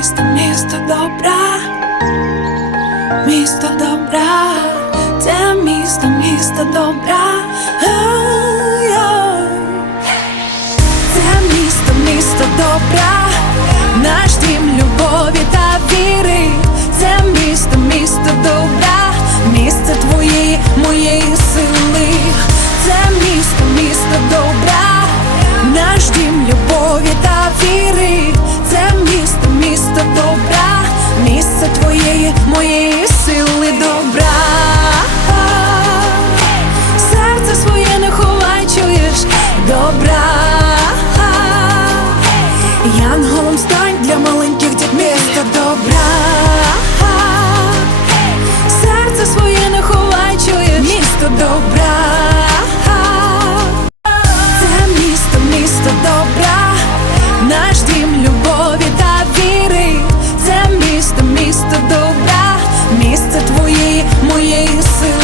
місто, місто добра, місто добра, це місто, місто добра. Це місто, місто добра, наш дім любові та віри. Це місто, місто добра, місце твоєї, моєї сили. Це місто, місто добра, наш дім любові твоєї, моєї сили добра. Серце своє не ховай, чуєш добра. Янголом стань для маленьких дітей місто добра. chasing